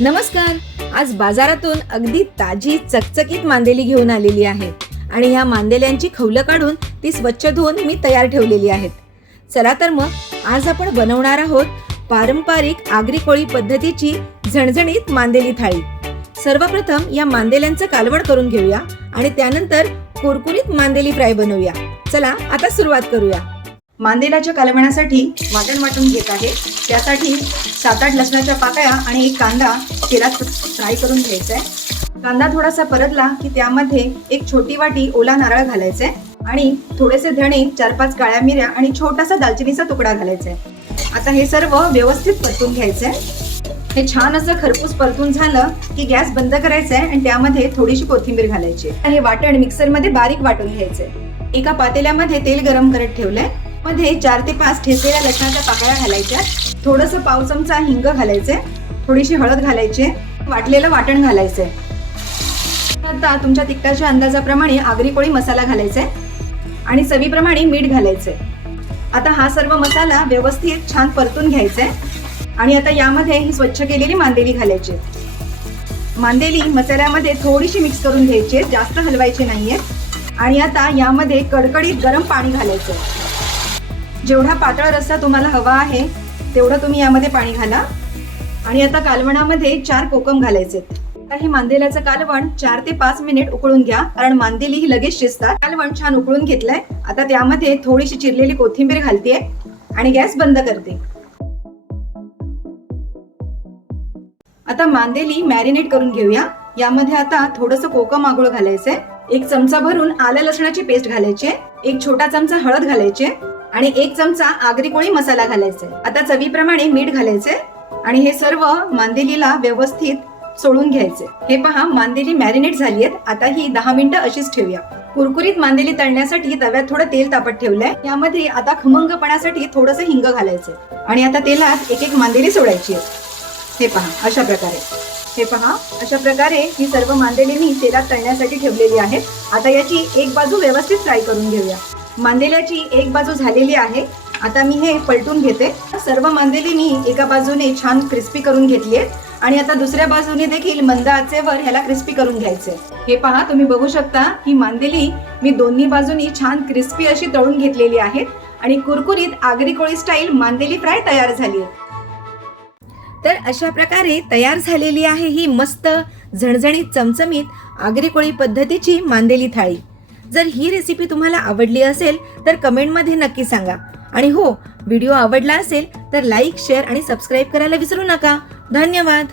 नमस्कार. आज बाजारातून अगदी ताजी चकचकीत मांदेली घेऊन आलेली आहे. आणि ह्या मांदेल्यांची खवलं काढून ती स्वच्छ धुवून मी तयार ठेवलेली आहेत. चला तर मग आज आपण बनवणार आहोत पारंपरिक आगरी कोळी पद्धतीची झणझणीत मांदेली थाळी. सर्वप्रथम या मांदेल्यांचं कालवण करून घेऊया आणि त्यानंतर कुरकुरीत मांदेली फ्राय बनवूया. चला आता सुरुवात करूया. मांदेलाच्या कालवणासाठी वाटण वाटून घेत आहे. त्यासाठी सात आठ लसणाच्या पाकळ्या आणि एक कांदा तेलात फ्राय करून घ्यायचा आहे कांदा थोडासा परतला की त्यामध्ये एक छोटी वाटी ओला नारळ घालायचा आहे आणि थोडेसे धणे चार पाच काळ्या मिऱ्या आणि छोटासा दालचिनीचा तुकडा घालायचा आहे आता हे सर्व व्यवस्थित परतून घ्यायचं आहे हे छान असं खरपूस परतून झालं की गॅस बंद करायचा आहे आणि त्यामध्ये थोडीशी कोथिंबीर घालायची. आणि हे वाटण मिक्सरमध्ये बारीक वाटून घ्यायचंय. एका पातेल्यामध्ये तेल गरम करत ठेवलंय. मध्ये चार ते पाच ठेचलेल्या लसणाच्या पाकळ्या घालायच्या. थोडस पाव चमचा हिंग घालायचे. थोडीशी हळद घालायची. वाटलेलं वाटण घालायचंय आता तुमच्या तिखटाच्या अंदाजाप्रमाणे आगरी कोळी मसाला घालायचा आहे आणि चवीप्रमाणे मीठ घालायचंय आता हा सर्व मसाला व्यवस्थित छान परतून घ्यायचा आहे आणि आता यामध्ये ही स्वच्छ केलेली मांदेली घालायची. मांदेली मसाल्यामध्ये थोडीशी मिक्स करून घ्यायची आहे, जास्त हलवायची नाहीये. आणि आता यामध्ये कडकडीत गरम पाणी घालायचं. जेवढा पातळ रस्सा तुम्हाला हवा आहे तेवढं तुम्ही यामध्ये पाणी घाला. आणि आता कालवणामध्ये चार कोकम घालायचे आता हे मांदेल्याचं कालवण चार ते पाच मिनिट उकळून घ्या कारण मांदेली ही लगेच शिजतात. कालवण छान उकळून घेतलंय. आता त्यामध्ये थोडीशी चिरलेली कोथिंबीर घालतेय आणि गॅस बंद करते. आता मांदेली मॅरिनेट करून घेऊया. यामध्ये आता थोडस कोकम आगोळ घालायचंय. एक चमचा भरून आलं लसणाची पेस्ट घालायची एक छोटा चमचा हळद घालायची आणि एक चमचा आगरी कोळी मसाला घालायचा. आता चवीप्रमाणे मीठ घालायचंय आणि हे सर्व मांदेलीला व्यवस्थित सोडून घ्यायचे. हे पहा मांदेली मॅरिनेट झाली आहेत. आता ही दहा मिनिटं अशीच ठेवूया. कुरकुरीत मांदेली तळण्यासाठी तव्यात थोडं तेल तापत ठेवलंय. यामध्ये आता खमंगपणासाठी थोडस हिंग घालायचंय आणि आता तेलात एक एक मांदेली सोडायची आहे हे पहा अशा प्रकारे. हे पहा अशा प्रकारे ही सर्व मांदेली मी तेलात तळण्यासाठी ठेवलेली आहेत. आता याची एक बाजू व्यवस्थित फ्राय करून घेऊया. मांदेल्याची एक बाजू झालेली आहे. आता मी हे पलटून घेते. सर्व मांदेली मी एका बाजूने छान क्रिस्पी करून घेतली आहेत. आणि आता दुसऱ्या बाजूने देखील मंद आचेवर ह्याला क्रिस्पी करून घ्यायचे. हे पहा तुम्ही बघू शकता ही मांदेली मी दोन्ही बाजूनी छान क्रिस्पी अशी तळून घेतलेली आहेत. आणि कुरकुरीत आगरी कोळी स्टाईल मांदेली फ्राय तयार झाली आहे. तर अशा प्रकारे तयार झालेली आहे ही मस्त झणझणीत चमचमीत आगरी कोळी पद्धतीची मांदेली थाळी. जर ही रेसिपी तुम्हाला आवडली असेल तर कमेंटमध्ये नक्की सांगा. आणि हो व्हिडिओ आवडला असेल तर लाईक शेअर आणि सबस्क्राईब करायला विसरू नका. धन्यवाद.